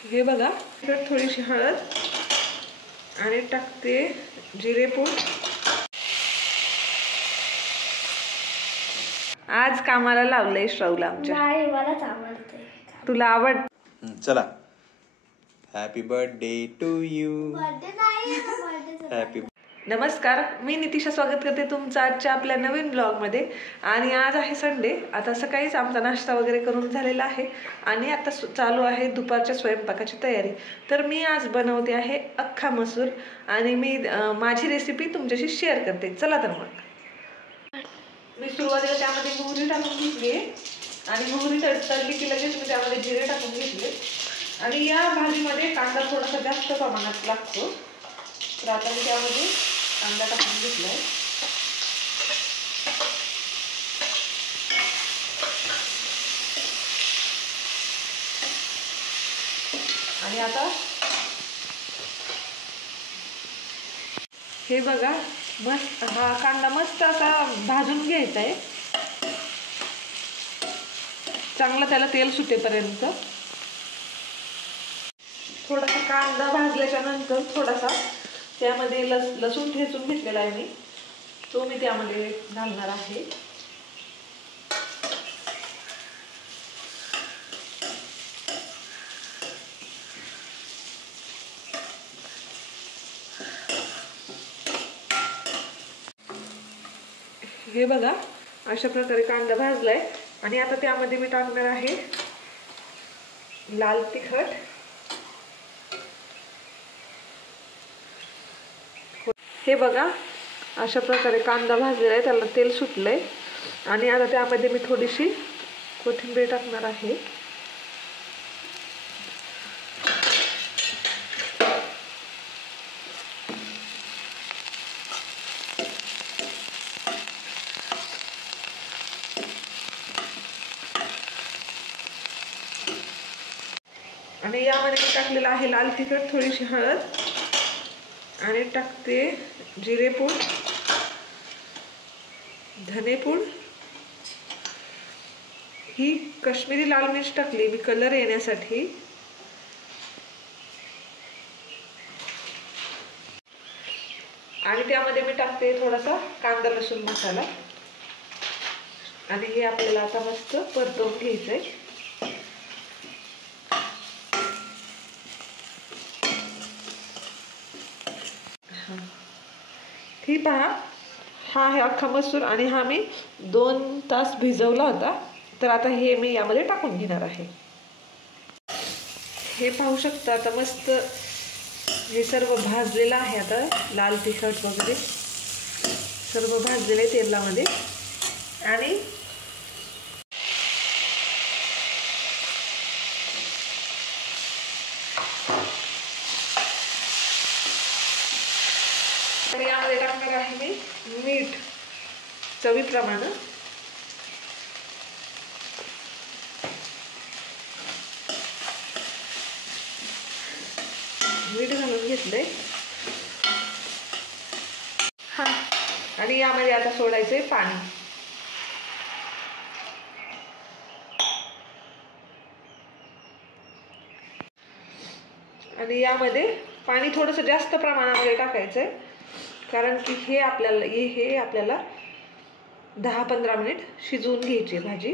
हे बघा, थोडीशी हळद आणि टाकते जिरेपूड. आज कामाला लावलंय श्रवला आमच्या. नाही, मलाच आवडते. तुला आवड? चला. Happy birthday to you. Birthday नाही, हॅपी. नमस्कार, मी नितिशा स्वागत करते तुमचं आजच्या आपल्या नवीन ब्लॉगमध्ये. आणि आज आहे संडे. आता सकाळीच आमचा नाश्ता वगैरे करून झालेला आहे आणि आता चालू आहे दुपारच्या स्वयंपाकाची तयारी. तर मी आज बनवते आहे अख्खा मसूर आणि मी माझी रेसिपी तुमच्याशी शेअर करते. चला तर मग. मी सुरुवातीला त्यामध्ये मोहरी टाकून घेतली आणि मोहरी तडतडली की लगेच मी त्यामध्ये जिरे टाकून घेतले. आणि या भाजीमध्ये कांदा थोडासा जास्त प्रमाणात लागतो, तर आता मी त्यामध्ये कांदा टाकून घेतलाय. आणि आता हे बघा, मस्त हा कांदा मस्त असा भाजून घ्यायचा आहे, चांगला त्याला तेल सुटेपर्यंत. थोडासा कांदा भाजल्याच्या नंतर थोडासा त्यामध्ये लसूण ठेचून घेतलेला आहे मी, तो मी त्यामध्ये घालणार आहे. हे बघा, अशा प्रकारे कांदा भाजलाय. आणि आता त्यामध्ये मी टाकणार आहे लाल तिखट. हे बघा, अशा प्रकारे कांदा भाजलेला आहे, त्याला तेल सुटलंय. आणि आता त्यामध्ये मी थोडीशी कोथिंबीर टाकणार आहे. आणि यामध्ये मी टाकलेलं आहे लाल तिखट, थोडीशी हळद आणि टाकते जिरेपूड, धनेपूड. ही काश्मीरी लाल मिर्च टाकली मी कलर येण्यासाठी. आणि त्यामध्ये मी टाकते थोडासा कांदा लसूण मसाला. आणि हे आपल्याला आता मस्त परतवून घ्यायचंय. ही पहा, हा आहे अख्खा मसूर आणि हा मी 2 तास भिजवला होता. तर आता हे मी यामध्ये टाकून घेणार आहे. हे पाहू शकता, आता मस्त हे सर्व भाजलेलं आहे. आता लाल तिखट वगैरे सर्व भाजलेलं आहे तेलामध्ये. आणि यामध्ये टाकणार आहे मी मीठ चवीप्रमाणे. मीठ घालून घेतलंय. हा, आणि यामध्ये आता सोडायचंय पाणी. आणि यामध्ये पाणी थोडंसं जास्त प्रमाणामध्ये टाकायचंय, कारण की हे आपल्याला 10-15 मिनिट शिजवून घ्यायची भाजी.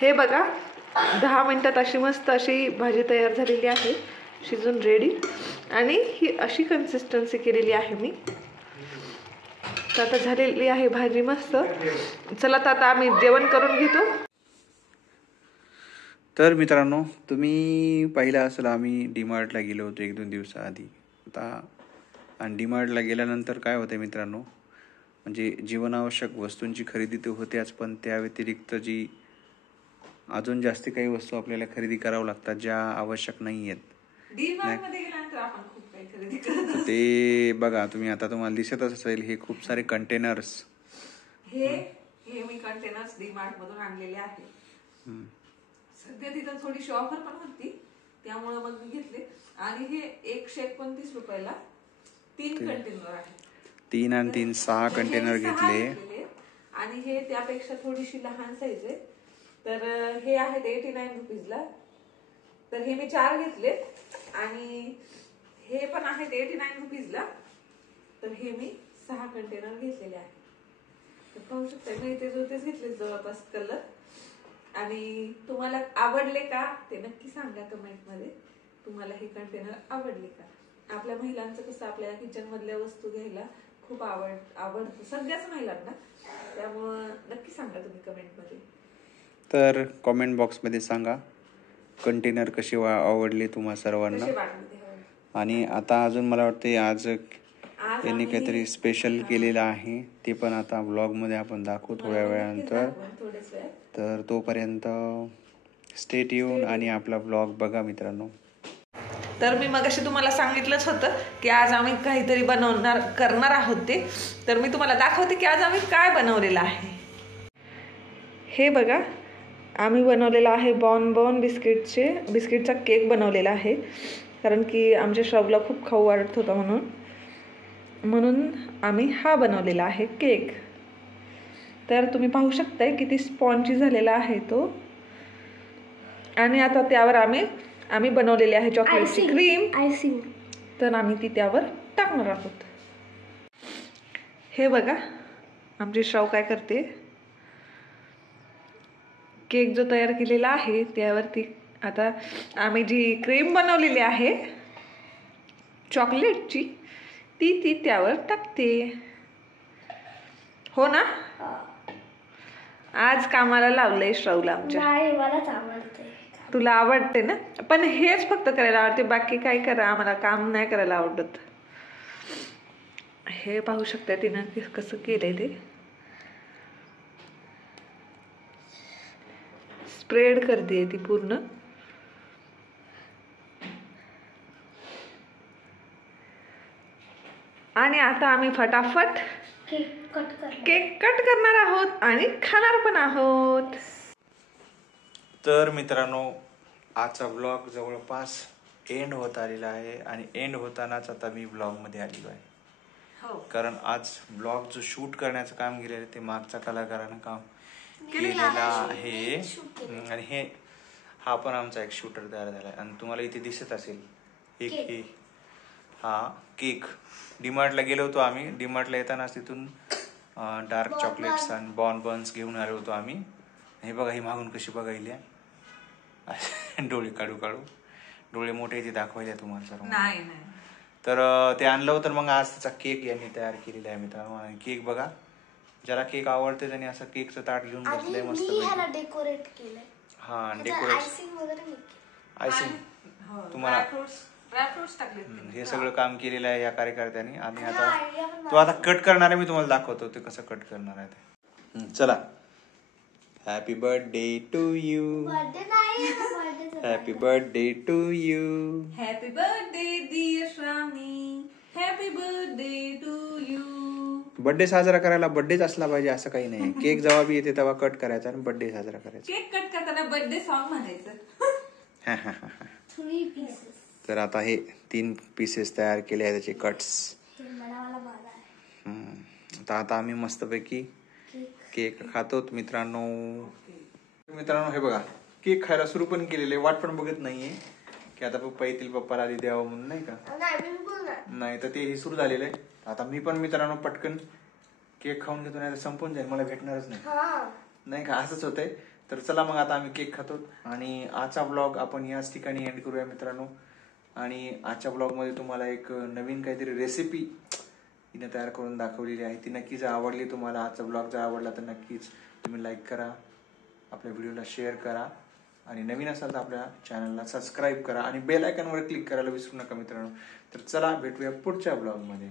हे बघा, 10 मिनिटात अशी मस्त अशी भाजी तयार झालेली आहे, शिजून रेडी. आणि ही अशी कन्सिस्टन्सी केलेली आहे मी. तर आता झालेली आहे भाजी मस्त. चला तर आता आम्ही जेवण करून घेतो. तर मित्रांनो, तुम्ही पाहिलं असेल, आम्ही डीमार्टला गेलो होतो 1-2 दिवसाआधी. आणि डीमार्टला गेल्यानंतर काय होतं मित्रांनो, म्हणजे जीवनावश्यक वस्तूंची खरेदी तर होतेच, पण त्या व्यतिरिक्त जी अजून जास्त काही वस्तू आपल्याला खरेदी कराव्या लागतात ज्या आवश्यक नाही आहेत. ते बघा तुम्ही, आता तुम्हाला दिसतच असेल, हे खूप सारे कंटेनर्स. हे मी कंटेनर्स डीमार्ट मधून आणलेले आहे. सध्या तिथं थोडीशी ऑफर पण होती, त्यामुळे मग मी घेतले. आणि हे 129 रुपयाला 3 कंटेनर आहे. 3 आणि 3 6 कंटेनर घेतले. आणि हे त्यापेक्षा थोडीशी लहान साईज आहे, तर हे आहेत 89 रुपीजला. तर हे मी 4 घेतले आणि हे पण आहेत 89 रुपीजला. तर हे मी 6 कंटेनर घेतलेले आहेत. तर पाहू शकता मी तेच घेतले जवळपास कलर. आणि तुम्हाला आवडले का ते नक्की सांगा कमेंट मध्ये. तुम्हाला हे कंटेनर आवडले का? आपल्या महिलांचं कसं आपल्याला किचन मधल्या वस्तू घ्यायला खूप आवडतं सगळ्याच महिलांना. त्यामुळं नक्की सांगा तुम्ही कमेंट मध्ये. तर कॉमेंट बॉक्समध्ये सांगा कंटेनर कसे आवडले तुम्हा सर्वांना. कसे वाटले ते हो. आणि आता अजून मला वाटते आज यांनी आम्ही काहीतरी स्पेशल केलेलं आहे, ते पण आता व्लॉगमध्ये आपण दाखवू थोड्या वेळानंतर. थोड्याच वेळात. तर तोपर्यंत स्टे ट्यून आणि आपला व्लॉग बघा मित्रांनो. तर मी मगाशी तुम्हाला सांगितलंच होतं की आज आम्ही काहीतरी करणार आहोत ते. तर मी तुम्हाला दाखवते की आज आम्ही काय बनवलेलं आहे. हे बघा, आम्ही बनवलेला आहे बॉन बिस्किटचा केक बनवलेला आहे. कारण की आमच्या श्रवला खूप खाऊ वाटत होता म्हणून आम्ही हा बनवलेला आहे केक. तर तुम्ही पाहू शकताय किती स्पॉन्जी झालेला आहे तो. आणि आता त्यावर आम्ही बनवलेली आहे चॉकलेटची क्रीम. आयसिंग. तर आम्ही ती त्यावर टाकणार आहोत. हे बघा आमची श्राव काय करते. केक जो तयार केलेला आहे त्यावरती आता आम्ही जी क्रीम बनवलेली आहे चॉकलेटची ती त्यावर टाकते. हो ना? आज कामाला लावलंय श्रावला आमच्या. नाही, मलाच आवडते. तुला आवडते ना? पण हेच फक्त करायला आवडते, बाकी काय करा आम्हाला काम नाही करायला आवडत. हे पाहू शकता तिनं कसं केलंय ते. स्प्रेड करते ती पूर्ण. आणि आता आम्ही फटाफट केक कट करणार आहोत आणि खाणार पण आहोत. तर मित्रांनो आजचा ब्लॉग जवळपास एंड होत आलेला आहे आणि एंड होतानाच आता मी ब्लॉगमध्ये आलेलो आहे. कारण आज ब्लॉग जो शूट करण्याचं काम केलेलं ते मागच्या कलाकारानं काम केलेलं आहे. आणि हा पण आमचा एक शूटर तयार झाला आहे. आणि तुम्हाला इथे दिसत असेल हा केक. डीमार्टला गेलो होतो आम्ही. डीमार्टला येतानाच तिथून डार्क चॉकलेट्स आणि बॉन्स घेऊन आलो होतो आम्ही. हे बघा ही मागून कशी बघायली डोळे काढू डोळे मोठे इथे दाखवायला तुम्हाला सर्व. नाही तर ते आणलं होतं. मग आज त्याचा केक यांनी तयार केलेला आहे मित्रांनो. आणि केक बघा, ज्याला केक आवडते त्याने असं केकचं ताट घेऊन बसलंय मस्त. डेकोरेट केलंय. हा डेकोरेट आयसिंग तुम्हाला ड्रायफ्रुट्स टाकले. हे सगळं काम केलेलं आहे या कार्यकर्त्यांनी. आणि आता कट करणार आहे. मी तुम्हाला दाखवतो ते कसं कट करणार आहे ते. चला. Happy birthday to you. Happy birthday to you. Happy birthday dear Shravani. Happy birthday to you. Birthday साजरा करायला बर्थडेच असला पाहिजे असं काही नाही. केक जेव्हा बी येते तेव्हा कट करायचा आणि बर्थडे साजरा करायचा. केक कट करताना बर्थडे सॉन्ग म्हणायचं. 3 pieces. तर आता हे 3 पीसेस तयार केले आहे त्याचे कट्स. आता आम्ही मस्तपैकी केक खातो मित्रांनो. हे बघा केक खायला सुरू पण केलेले. वाट पण बघत नाहीये की आता पप्पा येतील, पप्पाला आधी द्यावं म्हणून नाही का. नाही तर ते सुरू झालेलं आहे. आता मी पण मित्रांनो पटकन केक खाऊन घेतो, नाही तर संपून जाईल, मला भेटणारच नाही का. असंच होतंय. तर चला मग आता आम्ही केक खातो. आणि आजचा ब्लॉग आपण याच ठिकाणी एंड करूया मित्रांनो. आणि आजच्या ब्लॉगमध्ये तुम्हाला एक नवीन काहीतरी रेसिपी तिने तयार करून दाखवलेली आहे. ती नक्कीच आवडली तुम्हाला. आजचा ब्लॉग जर आवडला तर नक्कीच तुम्ही लाईक करा, आपल्या व्हिडिओला शेअर करा आणि नवीन असाल तर आपल्या चॅनलला सबस्क्राईब करा आणि बेल आयकॉनवर क्लिक करायला विसरू नका मित्रांनो. तर चला भेटूया पुढच्या ब्लॉगमध्ये.